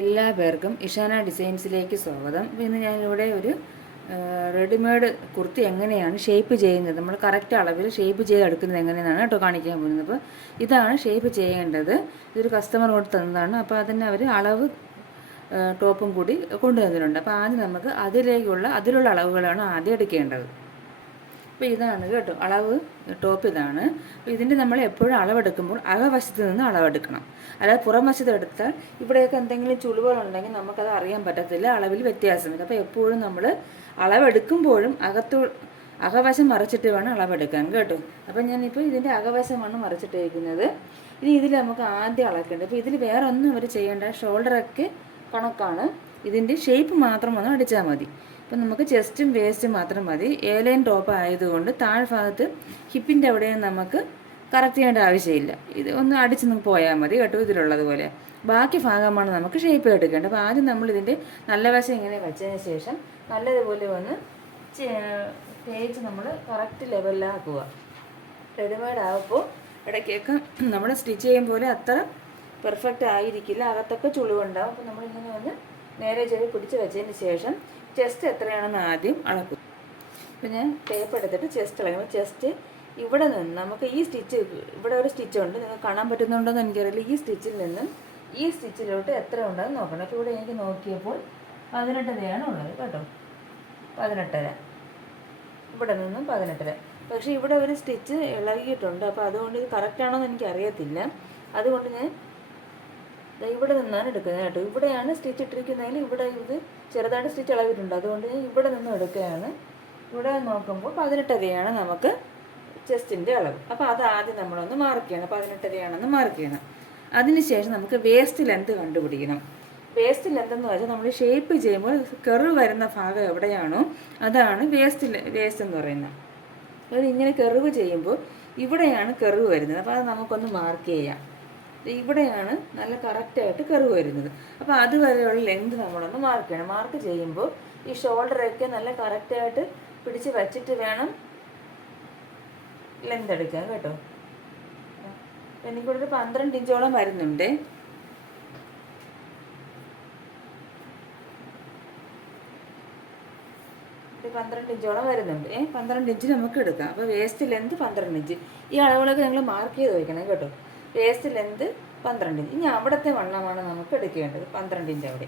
എല്ലാ പേർക്കും ഇഷാന ഡിസൈൻസിലേക്ക് സ്വാഗതം. ഇന്ന് ഞാനിവിടെ ഒരു റെഡിമെയ്ഡ് കുർത്തി എങ്ങനെയാണ് ഷേപ്പ് ചെയ്യുന്നത്, നമ്മൾ കറക്റ്റ് അളവിൽ ഷേപ്പ് ചെയ്തെടുക്കുന്നത് എങ്ങനെയാണ് കേട്ടോ കാണിക്കാൻ പോകുന്നത്. അപ്പോൾ ഇതാണ് ഷേപ്പ് ചെയ്യേണ്ടത്. ഇതൊരു കസ്റ്റമർ കൊണ്ട് തന്നതാണ്. അപ്പോൾ അതിന് അവർ അളവ് ടോപ്പും കൂടി കൊണ്ടുവന്നിട്ടുണ്ട്. അപ്പോൾ ആദ്യം നമുക്ക് അതിലുള്ള അളവുകളാണ് ആദ്യം എടുക്കേണ്ടത്. അപ്പോൾ ഇതാണ് കേട്ടോ അളവ് ടോപ്പ് ഇതാണ്. അപ്പോൾ ഇതിൻ്റെ നമ്മൾ എപ്പോഴും അളവെടുക്കുമ്പോൾ അകവശത്ത് നിന്ന് അളവെടുക്കണം. അല്ലാതെ പുറം വശത്ത് എടുത്താൽ ഇവിടെയൊക്കെ എന്തെങ്കിലും ചുളിവുകളുണ്ടെങ്കിൽ നമുക്കത് അറിയാൻ പറ്റത്തില്ല, അളവിൽ വ്യത്യാസം വരും. അപ്പോൾ എപ്പോഴും നമ്മൾ അളവെടുക്കുമ്പോഴും അകവശം മറിച്ചിട്ട് വേണം അളവെടുക്കാൻ കേട്ടോ. അപ്പോൾ ഞാനിപ്പോൾ ഇതിൻ്റെ അകവശമാണ് മറിച്ചിട്ടിരിക്കുന്നത്. ഇനി ഇതിൽ നമുക്ക് ആദ്യം അളക്കേണ്ടത്. അപ്പോൾ ഇതിൽ വേറെ ഒന്നും അവർ ചെയ്യേണ്ട, ഷോൾഡറൊക്കെ കണക്കാണ്. ഇതിൻ്റെ ഷേപ്പ് മാത്രം ഒന്ന് അടിച്ചാൽ മതി. അപ്പം നമുക്ക് ചെസ്റ്റും വേസ്റ്റും മാത്രം മതി. എയർലൈൻ ടോപ്പ് ആയതുകൊണ്ട് താഴ്ഭാഗത്ത് ഹിപ്പിൻ്റെ അവിടെയും നമുക്ക് കറക്റ്റ് ചെയ്യേണ്ട ആവശ്യമില്ല. ഇത് ഒന്ന് അടിച്ച് നമുക്ക് പോയാൽ മതി കേട്ടോ, ഇതിലുള്ളതുപോലെ. ബാക്കി ഭാഗമാണ് നമുക്ക് ഷേപ്പ് എടുക്കേണ്ടത്. അപ്പോൾ ആദ്യം നമ്മൾ ഇതിൻ്റെ നല്ല വശം ഇങ്ങനെ വെച്ചതിന് ശേഷം നല്ലതുപോലെ ഒന്ന് തേച്ച് നമ്മൾ കറക്റ്റ് ലെവലിലാക്കുക. റെഡിമെയ്ഡ് ആകുമ്പോൾ ഇടയ്ക്കൊക്കെ നമ്മൾ സ്റ്റിച്ച് ചെയ്യും പോലെ അത്ര പെർഫെക്റ്റ് ആയിരിക്കില്ല, അകത്തൊക്കെ ചുളിവുണ്ടാവും. അപ്പോൾ നമ്മളിങ്ങനെ ഒന്ന് നേരെ ചെവി പിടിച്ച് വെച്ചതിന് ശേഷം ചെസ്റ്റ് എത്രയാണെന്ന് ആദ്യം അളക്കും. അപ്പോൾ ഞാൻ ടേപ്പ് എടുത്തിട്ട് ചെസ്റ്റ് അളക്കുമ്പോൾ ചെസ്റ്റ് ഇവിടെ നിന്ന് നമുക്ക് ഈ സ്റ്റിച്ച്, ഇവിടെ ഒരു സ്റ്റിച്ചുണ്ട്, നിങ്ങൾക്ക് കാണാൻ പറ്റുന്നുണ്ടോയെന്ന് എനിക്കറിയില്ല. ഈ സ്റ്റിച്ചിൽ നിന്നും ഈ സ്റ്റിച്ചിലോട്ട് എത്ര ഉണ്ടെന്ന് നോക്കണം. അപ്പോൾ ഇവിടെ എനിക്ക് നോക്കിയപ്പോൾ 18 ഉള്ളത് കേട്ടോ, 18. ഇവിടെ നിന്നും 18. പക്ഷേ ഇവിടെ ഒരു സ്റ്റിച്ച് ഇളകിയിട്ടുണ്ട്. അപ്പോൾ അതുകൊണ്ട് ഇത് കറക്റ്റാണോ എന്ന് എനിക്കറിയത്തില്ല. അതുകൊണ്ട് ഞാൻ ഇവിടെ നിന്നാണ് എടുക്കുന്നത് കേട്ടോ. ഇവിടെയാണ് സ്റ്റിച്ച് ഇട്ടിരിക്കുന്നതിൽ ഇവിടെ ഇത് ചെറുതായിട്ട് സ്റ്റിച്ച് ഇളകിയിട്ടുണ്ട്. അതുകൊണ്ട് ഞാൻ ഇവിടെ നിന്ന് എടുക്കുകയാണ്. ഇവിടെ നോക്കുമ്പോൾ 18 നമുക്ക് ചെസ്റ്റിൻ്റെ അളവ്. അപ്പോൾ അത് ആദ്യം നമ്മളൊന്ന് മാർക്ക് ചെയ്യണം. 18 മാർക്ക് ചെയ്യണം. അതിനുശേഷം നമുക്ക് വേസ്റ്റ് ലെന്ത് കണ്ടുപിടിക്കണം. വേസ്റ്റ് ലെന്ത് എന്ന് വെച്ചാൽ നമ്മൾ ഷേപ്പ് ചെയ്യുമ്പോൾ കെറിവ് വരുന്ന ഭാഗം എവിടെയാണോ അതാണ് വേസ്റ്റ് എന്ന് പറയുന്നത്. അപ്പോൾ ഇങ്ങനെ കെറിവ് ചെയ്യുമ്പോൾ ഇവിടെയാണ് കെറിവ് വരുന്നത്. അപ്പോൾ അത് നമുക്കൊന്ന് മാർക്ക് ചെയ്യാം. ഇവിടെയാണ് നല്ല കറക്റ്റായിട്ട് കെറിവ് വരുന്നത്. അപ്പോൾ അതുവരെയുള്ള ലെന്ത് നമ്മളൊന്ന് മാർക്ക് ചെയ്യണം. മാർക്ക് ചെയ്യുമ്പോൾ ഈ ഷോൾഡറൊക്കെ നല്ല കറക്റ്റായിട്ട് പിടിച്ച് വച്ചിട്ട് വേണം ലെന്ത് എടുക്കാൻ കേട്ടോ. എനിക്കിവിടെ ഒരു 12 ഇഞ്ചോളം വരുന്നുണ്ട്. ഒരു 12 ഇഞ്ചോളം വരുന്നുണ്ട്. 12 ഇഞ്ച് നമുക്ക് എടുക്കാം. അപ്പോൾ വേസ്റ്റ് ലെന്ത് 12 ഇഞ്ച്. ഈ അളവുകളൊക്കെ നിങ്ങൾ മാർക്ക് ചെയ്ത് വയ്ക്കണം കേട്ടോ. Waste length 12 inch. ഇനി അവിടുത്തെ വണ്ണമാണ് നമുക്ക് എടുക്കേണ്ടത്. 12 അവിടെ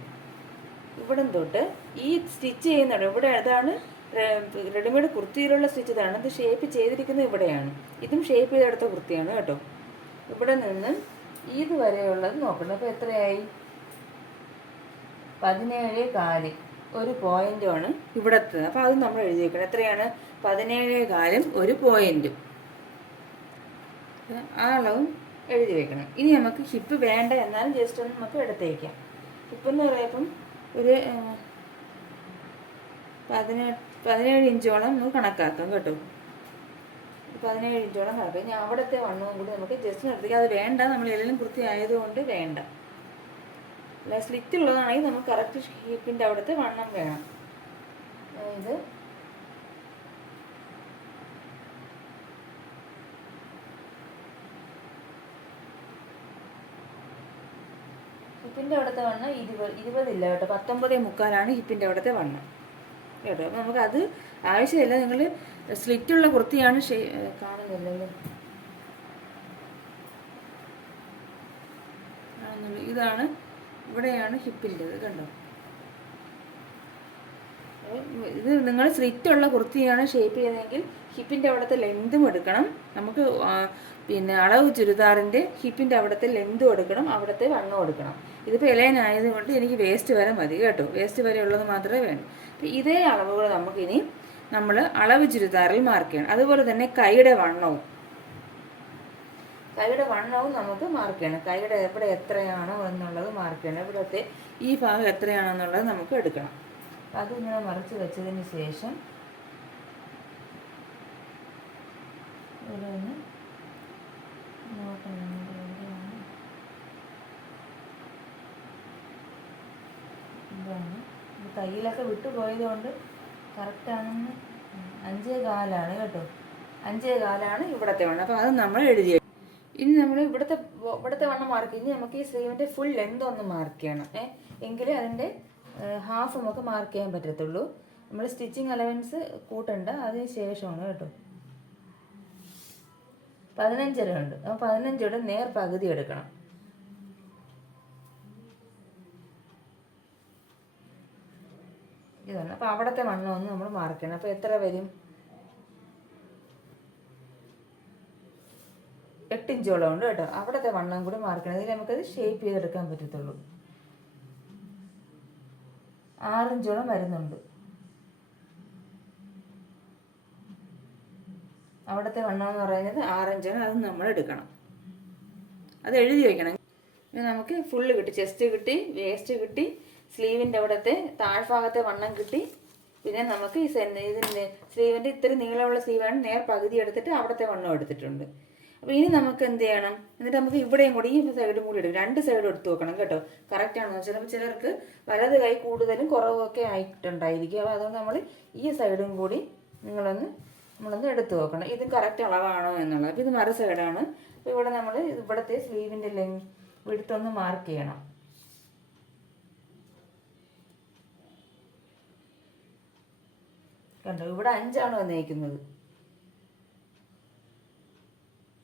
ഇവിടെ തൊട്ട് ഈ സ്റ്റിച്ച് ചെയ്യുന്നുണ്ട്. ഇവിടെ അതാണ് റെഡിമെയ്ഡ് കുർത്തിയിലുള്ള സ്റ്റിച്ച്. ഇതാണ് ഇത് ഷേപ്പ് ചെയ്തിരിക്കുന്നത്. ഇവിടെയാണ്. ഇതും ഷേപ്പ് ചെയ്തെടുത്ത കുർത്തിയാണ് കേട്ടോ. ഇവിടെ നിന്ന് ഇതുവരെയുള്ളത് നോക്കണം. അപ്പോൾ എത്രയായി? 17.4. ഒരു പോയിന്റുമാണ് ഇവിടത്തെ. അപ്പോൾ അത് നമ്മൾ എഴുതി വെക്കണം. എത്രയാണ്? 17.4 ഒരു പോയിന്റും. ആ അളവും എഴുതി വെക്കണം. ഇനി നമുക്ക് ഹിപ്പ് വേണ്ട, എന്നാലും ജസ്റ്റ് ഒന്ന് നമുക്ക് എടുത്തേക്കാം. ഹിപ്പ് എന്ന് പറയുമ്പം ഒരു 17 ഇഞ്ചോളം നമുക്ക് കണക്കാക്കാം കേട്ടോ. 17 ഇഞ്ചോളം കണക്കാം. ഇനി അവിടുത്തെ വണ്ണവും കൂടി നമുക്ക് ജസ്റ്റ് നിർത്തിക്കാം. അത് വേണ്ട, നമ്മൾ എല്ലാം കുർത്തി ആയതുകൊണ്ട് വേണ്ട. അല്ല സ്ലിറ്റ് ഉള്ളതാണെങ്കിൽ നമുക്ക് കറക്റ്റ് ഹിപ്പിൻ്റെ അവിടുത്തെ വണ്ണം വേണം. ഇത് ഹിപ്പിൻ്റെ അവിടുത്തെ വണ്ണം 20 ഇല്ല കേട്ടോ, 19.75 ഹിപ്പിൻ്റെ അവിടുത്തെ വണ്ണം കേട്ടോ. അപ്പോൾ നമുക്കത് ആവശ്യമില്ല. നിങ്ങൾ സ്ലിറ്റുള്ള കുർത്തിയാണ് കാണുന്നില്ലല്ലോ, ഇതാണ് ഇവിടെയാണ് ഹിപ്പിൻ്റെത് കണ്ടോ. ഇത് നിങ്ങൾ സ്ലിറ്റുള്ള കുർത്തിയാണ് ഷേപ്പ് ചെയ്യുന്നതെങ്കിൽ ഹിപ്പിൻ്റെ അവിടുത്തെ ലെന്തും എടുക്കണം. നമുക്ക് പിന്നെ അളവ് ചുരിദാറിൻ്റെ ഹിപ്പിൻ്റെ അവിടുത്തെ ലെന്തും എടുക്കണം, അവിടുത്തെ വണ്ണവും എടുക്കണം. ഇതിപ്പോൾ എലൈൻ ആയതുകൊണ്ട് എനിക്ക് വേസ്റ്റ് വരെ മതി കേട്ടോ. വേസ്റ്റ് വരെ ഉള്ളത് മാത്രമേ വേണ്ടൂ. അപ്പോൾ ഇതേ അളവുകൾ നമുക്കിനി നമ്മൾ അളവ് ചുരിദാറിൽ മാർക്ക് ചെയ്യണം. അതുപോലെ തന്നെ കൈയുടെ വണ്ണവും നമുക്ക് മാർക്ക് ചെയ്യണം. കൈയുടെ എവിടെ എത്രയാണോ എന്നുള്ളത് മാർക്ക് ചെയ്യണം. ഇവിടുത്തെ ഈ ഭാഗം എത്രയാണോ എന്നുള്ളത് നമുക്ക് എടുക്കണം. അതിങ്ങനെ മറിച്ച് വെച്ചതിന് ശേഷം ഇതാണ് തയ്യലൊക്കെ വിട്ടുപോയത് കൊണ്ട് കറക്റ്റാണെന്ന് 5.4 കേട്ടോ. 5.4 ഇവിടത്തെ വേണം. അപ്പോൾ അത് നമ്മൾ എഴുതി. ഇനി നമ്മൾ ഇവിടുത്തെ വണ്ണം മാർക്ക് ഇനി നമുക്ക് ഈ സ്ലീവിൻ്റെ ഫുൾ ലെങ്ത് ഒന്ന് മാർക്ക് ചെയ്യണം. എങ്കിലേ അതിൻ്റെ ഹാഫ് നമുക്ക് മാർക്ക് ചെയ്യാൻ പറ്റത്തുള്ളൂ. നമ്മൾ സ്റ്റിച്ചിങ് അലവൻസ് കൂട്ടണ്ട, അതിന് ശേഷമാണ് കേട്ടോ. 15 ഇട ഉണ്ട്. അപ്പോൾ 15 ഇട നേർ പകുതി എടുക്കണം. ഇതാണ്. അപ്പോൾ അവിടുത്തെ വണ്ണം ഒന്ന് നമ്മൾ മാർക്ക് ചെയ്യണം. അപ്പോൾ എത്ര വരും? 8 ഇഞ്ചോളം ഉണ്ട് കേട്ടോ. അവിടുത്തെ വണ്ണം കൂടി മാർക്ക് ചെയ്യണം. ഇതിൽ നമുക്കത് ഷേപ്പ് ചെയ്തെടുക്കാൻ പറ്റത്തുള്ളൂ. 6 ഇഞ്ചോളം വരുന്നുണ്ട്. അവിടുത്തെ വണ്ണം എന്ന് പറയുന്നത് 6 ഇഞ്ചാണ്. അത് നമ്മൾ എടുക്കണം. അത് എഴുതി വയ്ക്കണം. പിന്നെ നമുക്ക് ഫുള്ള് കിട്ടി. ചെസ്റ്റ് കിട്ടി, വേസ്റ്റ് കിട്ടി, സ്ലീവിൻ്റെ അവിടുത്തെ താഴ്ഭാഗത്തെ വണ്ണം കിട്ടി. പിന്നെ നമുക്ക് ഈ ഇതിൻ്റെ സ്ലീവിൻ്റെ ഇത്തിരി നീളമുള്ള സ്ലീവാണ്, നേർ പകുതി എടുത്തിട്ട് അവിടുത്തെ വണ്ണം എടുത്തിട്ടുണ്ട്. അപ്പോൾ ഇനി നമുക്ക് എന്ത് ചെയ്യണം? എന്നിട്ട് നമുക്ക് ഇവിടെയും കൂടി ഈ സൈഡും കൂടി എടുക്കും. 2 സൈഡും എടുത്ത് നോക്കണം കേട്ടോ. കറക്റ്റ് ആണെന്ന് ചിലപ്പോൾ ചിലർക്ക് വലത് കൈ കൂടുതലും കുറവൊക്കെ ആയിട്ടുണ്ടായിരിക്കും. അപ്പോൾ അതുകൊണ്ട് നമ്മൾ ഈ സൈഡും കൂടി നമ്മളൊന്ന് എടുത്ത് നോക്കണം, ഇത് കറക്റ്റ് അളവാണോ എന്നുള്ളത്. അപ്പോൾ ഇത് മറു സൈഡാണ്. അപ്പോൾ ഇവിടെ നമ്മൾ ഇവിടുത്തെ സ്ലീവിൻ്റെ വിടുത്തൊന്ന് മാർക്ക് ചെയ്യണം. കണ്ടോ, ഇവിടെ 5 ആണ് വന്നിരിക്കുന്നത്.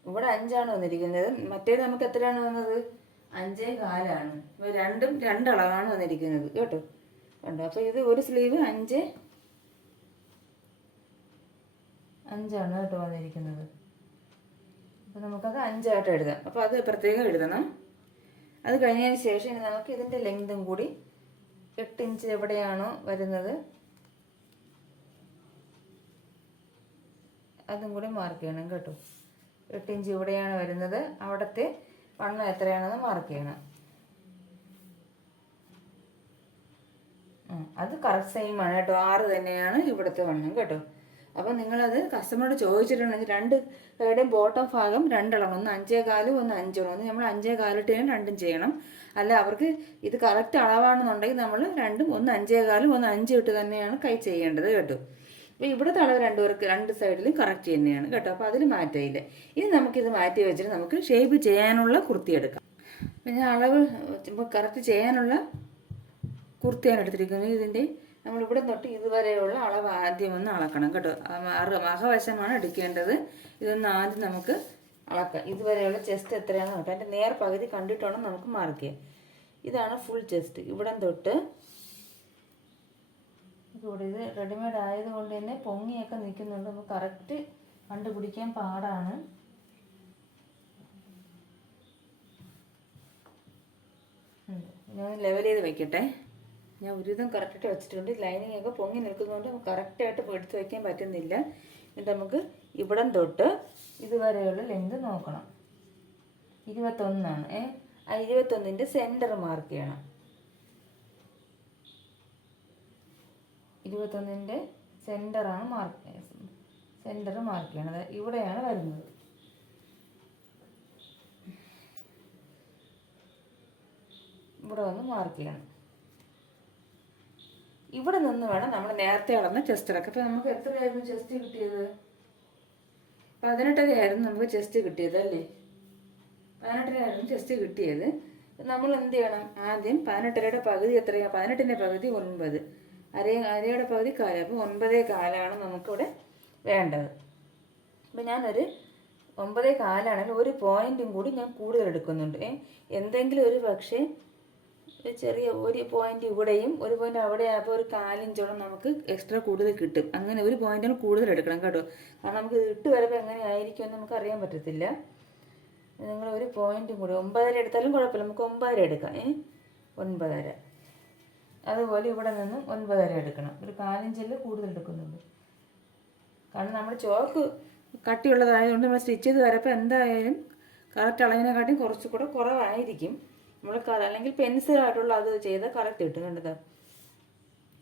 ഇവിടെ 5 ആണ് വന്നിരിക്കുന്നത്. മറ്റേത് നമുക്ക് എത്രയാണ് വന്നത്? 5.25 ആണ്. അപ്പോൾ രണ്ടും 2 അളവാണ് വന്നിരിക്കുന്നത് കേട്ടോ. കണ്ടോ, അപ്പോൾ ഇത് ഒരു സ്ലീവ് 5 ആണ് കേട്ടോ വന്നിരിക്കുന്നത്. അപ്പോൾ നമുക്കത് 5 ആയിട്ട് എഴുതാം. അപ്പോൾ അത് പ്രത്യേകം എഴുതണം. അത് കഴിഞ്ഞതിന് ശേഷം ഇനി നമുക്ക് ഇതിൻ്റെ ലെങ്തും കൂടി 8 ഇഞ്ച് എവിടെയാണോ വരുന്നത് അതും കൂടി മാർക്ക് ചെയ്യണം കേട്ടോ. 8 ഇഞ്ച് ഇവിടെയാണ് വരുന്നത്, അവിടുത്തെ വണ്ണം എത്രയാണെന്ന് മാർക്ക് ചെയ്യണം. അത് കറക്റ്റ് സെയിം ആണ് കേട്ടോ. 6 തന്നെയാണ് ഇവിടുത്തെ വണ്ണം കേട്ടോ. അപ്പോൾ നിങ്ങളത് കസ്റ്റമറോട് ചോദിച്ചിട്ടുണ്ടെങ്കിൽ 2 സൈഡും ബോട്ടം ഭാഗം 2 അളവ്, ഒന്ന് 5.25 ഒന്ന് 5 ഒന്ന് നമ്മൾ 5.25 ഇട്ട് 2 ചെയ്യണം. അല്ല അവർക്ക് ഇത് കറക്റ്റ് അളവാണെന്നുണ്ടെങ്കിൽ നമ്മൾ രണ്ടും ഒന്ന് 5.25 ഒന്ന് 5 ഇട്ട് തന്നെയാണ് കൈ ചെയ്യേണ്ടത് കേട്ടോ. അപ്പോൾ ഇവിടുത്തെ അളവ് 2 സൈഡിലും കറക്റ്റ് തന്നെയാണ് കേട്ടോ. അപ്പോൾ അതിൽ മാറ്റമില്ല. ഇനി നമുക്കിത് മാറ്റി വെച്ചിട്ട് നമുക്ക് ഷേപ്പ് ചെയ്യാനുള്ള കുർത്തി എടുക്കാം. പിന്നെ അളവ് കറക്റ്റ് ചെയ്യാനുള്ള കുർത്തിയാണ് എടുത്തിരിക്കുന്നത്. ഇതിൻ്റെ നമ്മളിവിടെ തൊട്ട് ഇതുവരെയുള്ള അളവ് ആദ്യം ഒന്ന് അളക്കണം കേട്ടോ. അകവശമാണ് എടുക്കേണ്ടത്. ഇതൊന്ന് ആദ്യം നമുക്ക് അളക്കാം. ഇതുവരെയുള്ള ചെസ്റ്റ് എത്രയാണെന്ന് നോക്കാം. അതിൻ്റെ നേർ പകുതി കണ്ടിട്ടാണ് നമുക്ക് മാർക്ക് ചെയ്യാം. ഇതാണ് ഫുൾ ചെസ്റ്റ്. ഇവിടം തൊട്ട് ഇവിടെ ഇത് റെഡിമെയ്ഡ് ആയതുകൊണ്ട് തന്നെ പൊങ്ങിയൊക്കെ നിൽക്കുന്നുണ്ട്. അപ്പോൾ കറക്റ്റ് കണ്ടുപിടിക്കാൻ പാടാണ്. ഞാൻ ലെവൽ ചെയ്ത് വെക്കട്ടെ. ഞാൻ ഒരുവിധം കറക്റ്റായിട്ട് വെച്ചിട്ടുണ്ട്. ലൈനിങ് ഒക്കെ പൊങ്ങി നിൽക്കുന്നതുകൊണ്ട് നമുക്ക് കറക്റ്റായിട്ട് എടുത്ത് വയ്ക്കാൻ പറ്റുന്നില്ല. എന്നിട്ട് നമുക്ക് ഇവിടം തൊട്ട് ഇതുവരെയുള്ള ലെങ്ത് നോക്കണം. 21 ആണ്. ആ 21ൻ്റെ സെൻറ്റർ മാർക്ക് ചെയ്യണം. 21ൻ്റെ സെൻറ്റർ മാർക്ക് ചെയ്യണത് ഇവിടെയാണ് വരുന്നത്. ഇവിടെ വന്ന് മാർക്ക് ചെയ്യണം. ഇവിടെ നിന്ന് വേണം നമ്മൾ നേരത്തെ അളന്ന ചെസ്റ്റ് ഇറക്കാം. അപ്പോൾ നമുക്ക് എത്രയായിരുന്നു ചെസ്റ്റ് കിട്ടിയത്? 18 ആയിരുന്നു നമുക്ക് ചെസ്റ്റ് കിട്ടിയത് അല്ലേ? 18 ആയിരുന്നു ചെസ്റ്റ് കിട്ടിയത്. നമ്മൾ എന്ത് ചെയ്യണം? ആദ്യം 18യുടെ പകുതി എത്രയാണ്? 18ൻ്റെ പകുതി 9, അരയുടെ പകുതി 4. അപ്പോൾ 9.25 നമുക്കിവിടെ വേണ്ടത്. അപ്പോൾ ഞാനൊരു 9.25 ആണെങ്കിൽ ഒരു പോയിൻറ്റും കൂടി ഞാൻ കൂടുതൽ എടുക്കുന്നുണ്ട്. എന്തെങ്കിലും ഒരു പക്ഷേ ചെറിയ ഒരു പോയിന്റ് ഇവിടെയും ഒരു പോയിന്റ് അവിടെ ആയപ്പോൾ ഒരു 4 ഇഞ്ചോളം നമുക്ക് എക്സ്ട്രാ കൂടുതൽ കിട്ടും. അങ്ങനെ ഒരു പോയിന്റിന് കൂടുതൽ എടുക്കണം കേട്ടോ. കാരണം നമുക്ക് ഇട്ട് വരുമ്പോൾ എങ്ങനെ ആയിരിക്കും എന്ന് നമുക്ക് അറിയാൻ പറ്റത്തില്ല. നിങ്ങൾ ഒരു പോയിന്റും കൂടി 9.5 എടുത്താലും കുഴപ്പമില്ല, നമുക്ക് 9.5 എടുക്കാം. 9.5. അതുപോലെ ഇവിടെ നിന്നും 9.5 എടുക്കണം. ഒരു 4 ഇഞ്ചിൽ കൂടുതൽ എടുക്കുന്നുണ്ട്. കാരണം നമ്മൾ ചോക്ക് കട്ടിയുള്ളതായതുകൊണ്ട് നമ്മൾ സ്റ്റിച്ച് ചെയ്ത് വരപ്പോൾ എന്തായാലും കറക്റ്റ് അളവിനെക്കാട്ടിയും കുറച്ചുകൂടെ കുറവായിരിക്കും. നമ്മൾ അല്ലെങ്കിൽ പെൻസിലായിട്ടുള്ള അത് ചെയ്ത് കറക്റ്റ് കിട്ടും. കണ്ടത്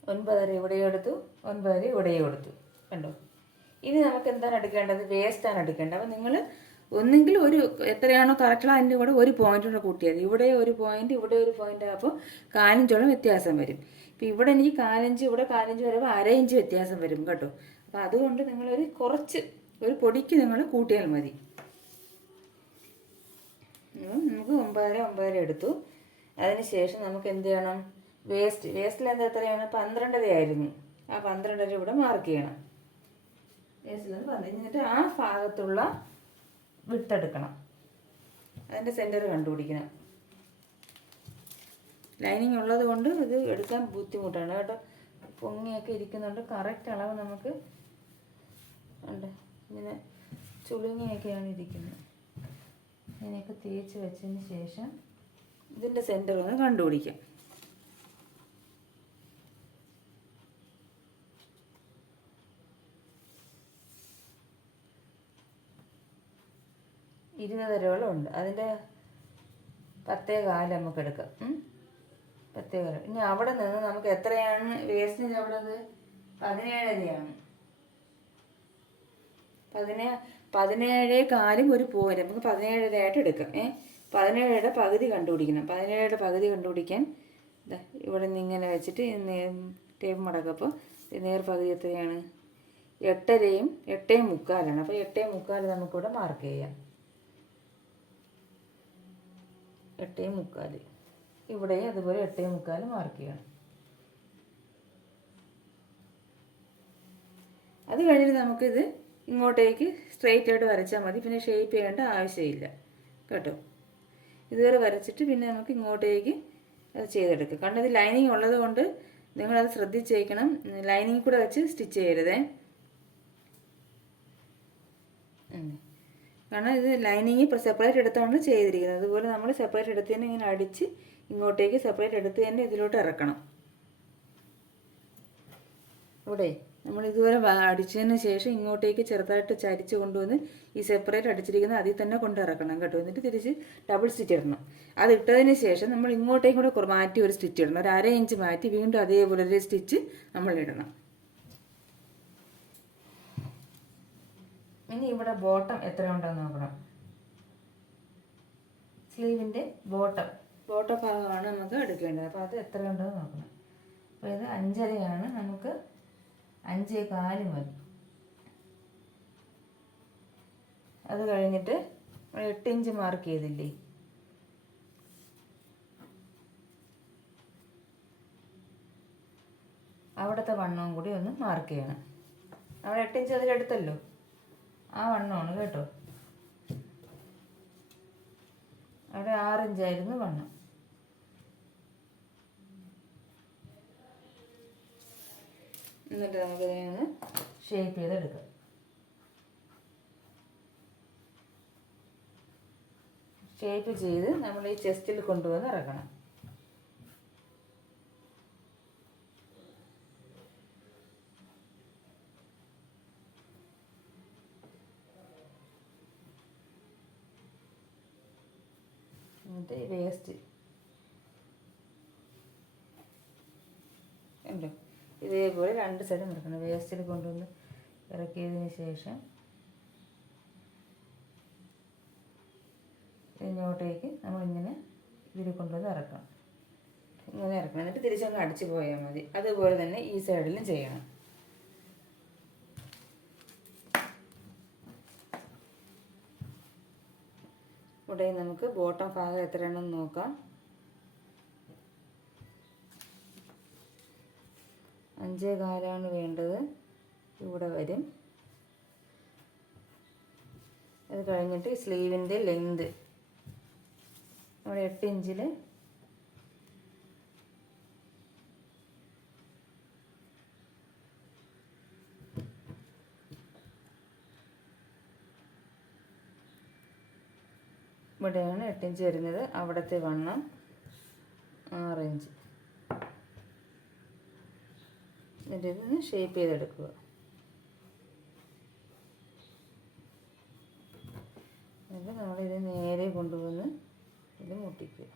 9.5 ഇവിടെയും എടുത്തു, 9.5 ഇവിടെയും എടുത്തു. കണ്ടോ? ഇനി നമുക്ക് എന്താണ് എടുക്കേണ്ടത്? വേസ്റ്റാണ് എടുക്കേണ്ടത്. അപ്പോൾ നിങ്ങൾ ഒന്നെങ്കിൽ ഒരു എത്രയാണോ കറക്റ്റുള്ള അതിൻ്റെ കൂടെ ഒരു പോയിന്റ് കൂടെ കൂട്ടിയത്. ഇവിടെ ഒരു പോയിന്റ് ഇവിടെ ഒരു പോയിന്റ് ആകുമ്പോൾ 4 ഇഞ്ചോളം വ്യത്യാസം വരും. ഇപ്പോൾ ഇവിടെ എനിക്ക് 4 ഇഞ്ച് ഇവിടെ 4 ഇഞ്ച് വരുമ്പോൾ 1/2 ഇഞ്ച് വ്യത്യാസം വരും കേട്ടോ. അപ്പോൾ അതുകൊണ്ട് നിങ്ങളൊരു കുറച്ച് ഒരു പൊടിക്ക് നിങ്ങൾ കൂട്ടിയാൽ മതി. നമുക്ക് 9.5 എടുത്തു. അതിന് ശേഷം നമുക്ക് എന്ത് ചെയ്യണം? വേസ്റ്റിൽ എന്താ എത്രയാണ്? 12.5 ആയിരുന്നു. ആ 12.5 ഇവിടെ മാർക്ക് ചെയ്യണം. വേസ്റ്റിൽ എന്നിട്ട് ആ ഭാഗത്തുള്ള വിട്ടെടുക്കണം. അതിൻ്റെ സെൻറ്റർ കണ്ടുപിടിക്കണം. ലൈനിങ് ഉള്ളത് കൊണ്ട് ഇത് എടുക്കാൻ ബുദ്ധിമുട്ടാണ് കേട്ടോ. പൊങ്ങിയൊക്കെ ഇരിക്കുന്നുണ്ട്. കറക്റ്റ് അളവ് നമുക്ക് ഉണ്ട്. ഇങ്ങനെ ചുളുങ്ങിയൊക്കെയാണ് ഇരിക്കുന്നത്. ഇങ്ങനെയൊക്കെ തേച്ച് വെച്ചതിന് ശേഷം ഇതിൻ്റെ സെൻറ്റർ ഒന്ന് കണ്ടുപിടിക്കാം. ഇരുപതരോളം ഉണ്ട്. അതിൻ്റെ 10.25 നമുക്ക് എടുക്കാം. 10.25. ഇനി അവിടെ നിന്ന് നമുക്ക് എത്രയാണ് വേസ്റ്റിന്? അവിടെ 17.5 17.25 ഒരു പോയിന്റ് നമുക്ക് 17.5 എടുക്കാം. 17 പകുതി കണ്ടുപിടിക്കണം. 17 പകുതി കണ്ടുപിടിക്കാൻ ഇവിടെ നിന്ന് ഇങ്ങനെ വെച്ചിട്ട് ടേപ്പ് മടക്കപ്പോൾ നേർ പകുതി എത്രയാണ്? 8.5യും 8.25. അപ്പോൾ 8.25 നമുക്കിവിടെ മാർക്ക് ചെയ്യാം. 8.25 ഇവിടെയും അതുപോലെ 8.25 മാർക്ക് ചെയ്യണം. അത് കഴിഞ്ഞിട്ട് നമുക്കിത് ഇങ്ങോട്ടേക്ക് സ്ട്രെയിറ്റ് ആയിട്ട് വരച്ചാൽ മതി. പിന്നെ ഷേപ്പ് ചെയ്യേണ്ട ആവശ്യമില്ല കേട്ടോ. ഇതുവരെ വരച്ചിട്ട് പിന്നെ നമുക്ക് ഇങ്ങോട്ടേക്ക് അത് ചെയ്തെടുക്കാം. കാരണം ഇത് ലൈനിങ് ഉള്ളത് കൊണ്ട് നിങ്ങളത് ശ്രദ്ധിച്ചേക്കണം. ലൈനിങ് കൂടെ വെച്ച് സ്റ്റിച്ച് ചെയ്യരുതേ. കാരണം ഇത് ലൈനിങ് സെപ്പറേറ്റ് എടുത്താണ് ചെയ്തിരിക്കുന്നത്. അതുപോലെ നമ്മൾ സെപ്പറേറ്റ് എടുത്ത് തന്നെ ഇങ്ങനെ അടിച്ച് ഇങ്ങോട്ടേക്ക് സെപ്പറേറ്റ് എടുത്ത് തന്നെ ഇതിലോട്ട് ഇറക്കണം. ഇവിടെ നമ്മൾ ഇതുപോലെ അടിച്ചതിന് ശേഷം ഇങ്ങോട്ടേക്ക് ചെറുതായിട്ട് ചരിച്ച് കൊണ്ടുവന്ന് ഈ സെപ്പറേറ്റ് അടിച്ചിരിക്കുന്ന അതിൽ തന്നെ കൊണ്ടിറക്കണം കേട്ടോ. എന്നിട്ട് തിരിച്ച് ഡബിൾ സ്റ്റിച്ച് ഇടണം. അത് ഇട്ടതിന് ശേഷം നമ്മൾ ഇങ്ങോട്ടേക്കും കൂടെ മാറ്റി ഒരു സ്റ്റിച്ച് ഇടണം. ഒരു 1/2 ഇഞ്ച് മാറ്റി വീണ്ടും അതേപോലെ ഒരു സ്റ്റിച്ച് നമ്മൾ ഇടണം. ഇനി ഇവിടെ ബോട്ടം എത്ര ഉണ്ടെന്ന് നോക്കണം. സ്ലീവിൻ്റെ ബോട്ടം ഭാഗമാണ് നമുക്ക് എടുക്കേണ്ടത്. അപ്പോൾ അത് എത്ര ഉണ്ടെന്ന് നോക്കണം. അപ്പോൾ ഇത് 5.5 നമുക്ക് 5.25 മതി. അത് കഴിഞ്ഞിട്ട് 8 ഇഞ്ച് മാർക്ക് ചെയ്തില്ലേ? അവിടുത്തെ വണ്ണവും കൂടി ഒന്ന് മാർക്ക് ചെയ്യണം. അവിടെ 8 ഇഞ്ച് അതിലെടുത്തല്ലോ, ആ വണ്ണമാണ് കേട്ടോ. അവിടെ 6 ഇഞ്ചായിരുന്നു വണ്ണം. എന്നിട്ട് നമുക്കിതിനെ ഷേപ്പ് ചെയ്തെടുക്കാം. ഷേപ്പ് ചെയ്ത് നമ്മൾ ഈ ചെസ്റ്റിൽ കൊണ്ടുവന്ന് ഇറക്കണം. എന്നിട്ട് വേസ്റ്റ് ഉണ്ടോ ഇതേപോലെ 2 സൈഡും ഇറക്കണം. വേസ്റ്റിൽ കൊണ്ടുവന്ന് ഇറക്കിയതിന് ശേഷം ഇങ്ങോട്ടേക്ക് നമ്മളിങ്ങനെ ഇതിൽ കൊണ്ടുവന്ന് ഇറക്കണം. ഇങ്ങനെ ഇറക്കണം. എന്നിട്ട് തിരിച്ചൊന്ന് അടിച്ച് പോയാൽ മതി. അതുപോലെ തന്നെ ഈ സൈഡിലും ചെയ്യണം. ഇവിടെ നമുക്ക് ബോട്ടം ഭാഗം എത്രയാണെന്ന് നോക്കാം. 5.25 വേണ്ടത്. ഇവിടെ വരും. അത് കഴിഞ്ഞിട്ട് സ്ലീവിൻ്റെ ലെങ്ത് അവിടെ 8 ഇഞ്ചിൽ ഇവിടെയാണ് 8 ഇഞ്ച് വരുന്നത്. അവിടുത്തെ വണ്ണം 6 ഇഞ്ച്. എന്നിട്ട് ഇതൊന്ന് ഷേപ്പ് ചെയ്തെടുക്കുക. എന്നിട്ട് നമ്മളിത് നേരെ കൊണ്ടുവന്ന് ഇത് മുട്ടിക്കുക.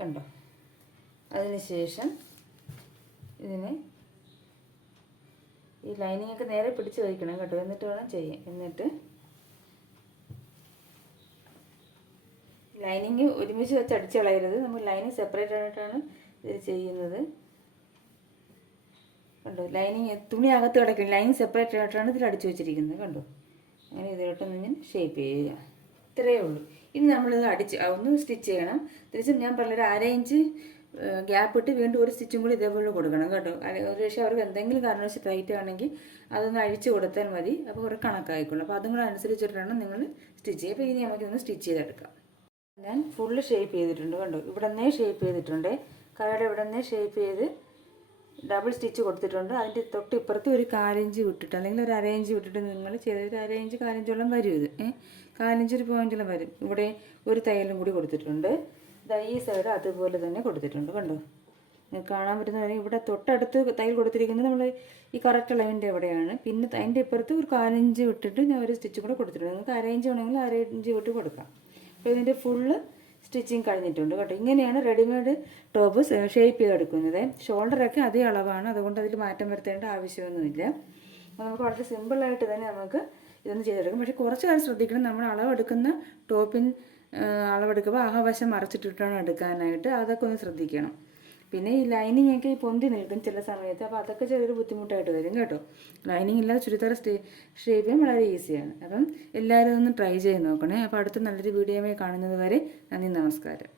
കണ്ടോ? അതിന് ശേഷം ഇതിനെ ഈ ലൈനിങ് ഒക്കെ നേരെ പിടിച്ച് വയ്ക്കണം കേട്ടോ. എന്നിട്ട് വേണം ചെയ്യാൻ. എന്നിട്ട് ലൈനിങ് ഒരുമിച്ച് വെച്ച് അടിച്ച് കളയരുത്. നമ്മൾ ലൈനിങ് സെപ്പറേറ്റ് ആയിട്ടാണ് ഇത് ചെയ്യുന്നത്. കണ്ടോ? ലൈനിങ് തുണി അകത്ത് കിടക്കും. ലൈനിങ് സെപ്പറേറ്റ് ആയിട്ടാണ് ഇതിൽ അടിച്ചു വെച്ചിരിക്കുന്നത്. കണ്ടോ? അങ്ങനെ ഇതിലോട്ടൊന്ന് ഞാൻ ഷേപ്പ് ചെയ്യുക. ഇത്രയേ ഉള്ളൂ. ഇനി നമ്മളിത് ഒന്ന് സ്റ്റിച്ച് ചെയ്യണം. തിരിച്ചും ഞാൻ പറഞ്ഞൊരു 1/2 ഇഞ്ച് ഗ്യാപ്പ് ഇട്ട് വീണ്ടും ഒരു സ്റ്റിച്ചും കൂടി ഇതേപോലെ കൊടുക്കണം കേട്ടോ. ഒരു പക്ഷേ അവർക്ക് എന്തെങ്കിലും കാരണവശാൽ ടൈറ്റ് ആണെങ്കിൽ അതൊന്ന് അഴിച്ച് കൊടുത്താൽ മതി. അപ്പോൾ കുറേ കണക്കായിക്കോളും. അപ്പോൾ അതും കൂടെ അനുസരിച്ചിട്ടാണ് നിങ്ങൾ സ്റ്റിച്ച് ചെയ്യുക. അപ്പോൾ ഇനി നമുക്കിതൊന്ന് സ്റ്റിച്ച് ചെയ്തെടുക്കാം. ഞാൻ ഫുള്ള് ഷേപ്പ് ചെയ്തിട്ടുണ്ട് കണ്ടോ. ഇവിടെ നിന്നേ ഷേപ്പ് ചെയ്തിട്ടുണ്ട്. കൈയുടെ ഇവിടെ നിന്നേ ഷേപ്പ് ചെയ്ത് ഡബിൾ സ്റ്റിച്ച് കൊടുത്തിട്ടുണ്ട്. അതിൻ്റെ തൊട്ടിപ്പുറത്ത് ഒരു 1/4 ഇഞ്ച് വിട്ടിട്ട് അല്ലെങ്കിൽ ഒരു 1/2 ഇഞ്ച് വിട്ടിട്ട് നിങ്ങൾ ചെയ്തൊരു 1/2 ഇഞ്ച് 1/4 ഇഞ്ചോളം വരും. ഇത് 1/4 ഇഞ്ച് ഒരു പോയിന്റോളം വരും. ഇവിടെ ഒരു തയ്യലും കൂടി കൊടുത്തിട്ടുണ്ട്. ഈ സൈഡ് അതുപോലെ തന്നെ കൊടുത്തിട്ടുണ്ട് കണ്ടോ. നിങ്ങൾക്ക് കാണാൻ പറ്റുന്ന ഇവിടെ തൊട്ടടുത്ത് തയ്യൽ കൊടുത്തിരിക്കുന്നത് നമ്മൾ ഈ കറക്റ്റ് അളവിൻ്റെ എവിടെയാണ്. പിന്നെ അതിൻ്റെ ഇപ്പുറത്ത് ഒരു 1/4 ഇഞ്ച് വിട്ടിട്ട് ഞാൻ ഒരു സ്റ്റിച്ച് കൂടെ കൊടുത്തിട്ടുണ്ട്. നിങ്ങൾക്ക് 1/2 ഇഞ്ച് വേണമെങ്കിൽ 1/2 ഇഞ്ച് വിട്ട് കൊടുക്കാം. അപ്പോൾ ഇതിൻ്റെ ഫുള്ള് സ്റ്റിച്ചിങ് കഴിഞ്ഞിട്ടുണ്ട് കേട്ടോ. ഇങ്ങനെയാണ് റെഡിമെയ്ഡ് ടോപ്പ് ഷേപ്പ് ചെയ്തെടുക്കുന്നത്. ഷോൾഡറൊക്കെ അതേ അളവാണ്, അതുകൊണ്ട് അതിൽ മാറ്റം വരുത്തേണ്ട ആവശ്യമൊന്നുമില്ല. അപ്പോൾ നമുക്ക് വളരെ സിമ്പിളായിട്ട് തന്നെ നമുക്ക് ഇതൊന്ന് ചെയ്തെടുക്കാം. പക്ഷേ കുറച്ച് കാര്യം ശ്രദ്ധിക്കണം, നമ്മൾ അളവെടുക്കുന്ന ടോപ്പിന് അളവെടുക്കുമ്പോൾ ആഹവശം മറച്ചിട്ടിട്ടാണ് എടുക്കാനായിട്ട്. അതൊക്കെ ഒന്ന് ശ്രദ്ധിക്കണം. പിന്നെ ഈ ലൈനിങ് ഒക്കെ ഈ പൊന്തി നിൽക്കും ചില സമയത്ത്. അപ്പോൾ അതൊക്കെ ചെറിയൊരു ബുദ്ധിമുട്ടായിട്ട് വരും കേട്ടോ. ലൈനിങ് ഇല്ലാതെ ചുരിദാർ ഷേപ്പ് ചെയ്യാൻ വളരെ ഈസിയാണ്. അപ്പം എല്ലാവരും ഒന്ന് ട്രൈ ചെയ്ത് നോക്കണേ. അപ്പോൾ അടുത്ത നല്ലൊരു വീഡിയോയുമായി കാണുന്നത് വരെ നന്ദി, നമസ്കാരം.